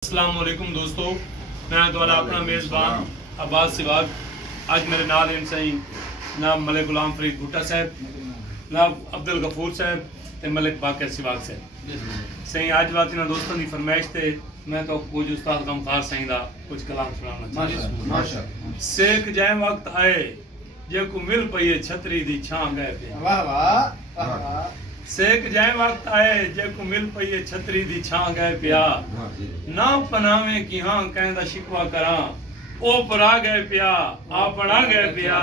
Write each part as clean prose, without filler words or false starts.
अस्सलाम वालेकुम दोस्तों, मैं तुम्हारा अपना मेज़बान अब्बास सिवाग। आज मेरे नाल इन सही नाम मलिक गुलाम फरीद भुट्टा साहब, नाम अब्दुल गफूर साहब ते मलिक बाकर सिवाग साहब। सही आज बात इन्होंने दोस्तों की फरमाइश थे मैं तो कुछ उस्ताद गमखार सही दा कुछ कलाम सुनाना चाहता। सेक जै वक्त आए जे को मिल पई छतरी दी छां गए पे। वाह वाह। सेक जै वक्त आए जे को मिल पई छतरी दी छां गए पिया। ना पनावे की हाँ कहंदा शिकवा करा ओ परा गए पिया आ पढ़ा गए पिया।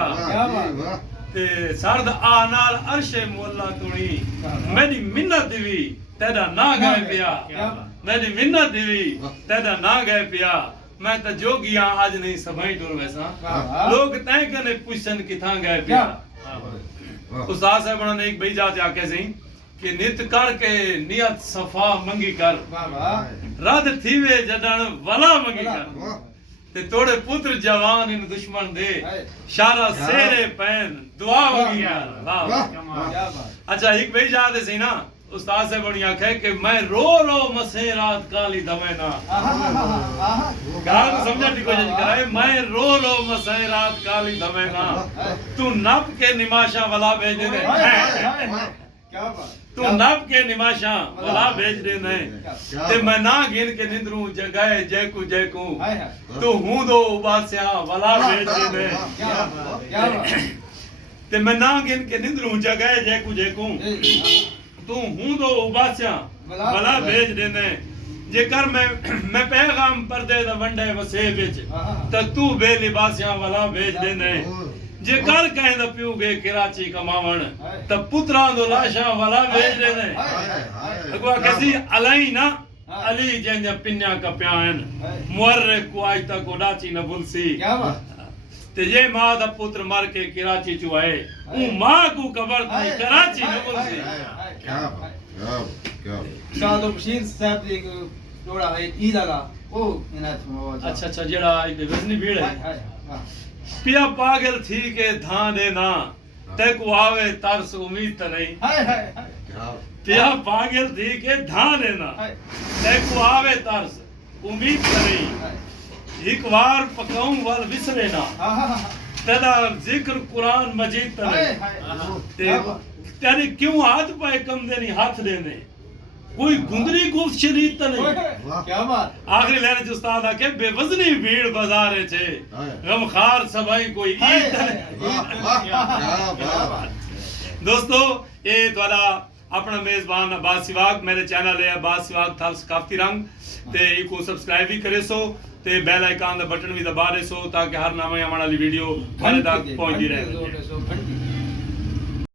ते सरद आ नाल अरशे मोला तुणी मेरी मिन्नत दिवी तेरा ना गए पिया। मेरी मिन्नत दिवी तेरा ना गए पिया। मैं तो जोगिया आज नहीं सभाई टोल वैसा लोग तय कने पुछन किथा गए पिया। उस्ताद साहब ने एक बई जाते आके सही कि नित कर के नियत सफा मंगी कर रद थीवे जडन वला मंगी कर। ते तोड़े पुत्र जवान इन दुश्मन दे शारा सेरे पैन दुआ मंगी कर। वाह। अच्छा एक बई जाते सही ना उस्ताद से बड़ी आंखें कि मैं रो रो मसे रात काली दमे ना गाल को समझने की कोशिश कराए। मैं रो रो मसे रात काली दमे ना तू नप के निमाशा वाला भेज दे। तू नप के निमाशा वाला भेज दे ते मैं ना गिन के निंद्रू जगाए जयकू जयकू तू हूं दो उबास्या वाला भेज दे ते मैं ना गिन के निंद्रू जगाए जयकू जयकू तू हूं दो उबास्या वाला भेज दे। जेकर मैं पैगाम पर्दे दा वंडे वसे विच ते तू बेलिबासिया वाला भेज दे। जेकर कहंदा पियो गे कराची कमावण त पुत्रा दो लाशा वाला भेज दे। अगवा कैसी अलाई ना अली जंजा पिन्या का प्यान मुर्रे को आज तक उडाची न भूलसी। ते ये मां दा पुत्र मर के कराची चु आए ऊ मां को कबर थी कराची न भूलसी। शादो बशीर साहब दी जोड़ा है ईद वाला ओ इनायत। अच्छा जेड़ा वजनी भीड़ है पिया पागल थी के धां देना ते को आवे तरस उम्मीद त नहीं। पिया पागल थी के धां देना ते को आवे तरस उम्मीद त नहीं। एक बार पकाऊं वाल विसरे ना तेरा जिक्र कुरान मजीद त नहीं। तेरे क्यों हाथ पाए कम देनी हाथ देने कोई गुंदरी गुफ्त शरीत त नहीं। क्या बात। आखिरी लाइन जो उस्ताद आके बेवजनी भीड़ बाजारे छे गमखार सभाई कोई ईद त नहीं। दोस्तों ये द्वारा अपना मेजबान अब्बास सिवाग मेरे चैनल है अब्बास सिवाग थाल सकाफती रंग ते इको सब्सक्राइब भी करे सो ते बेल आइकन दा बटन भी दबा दे सो ताकि हर नवी आने वाली वीडियो थारे तक पहुंचती रहे।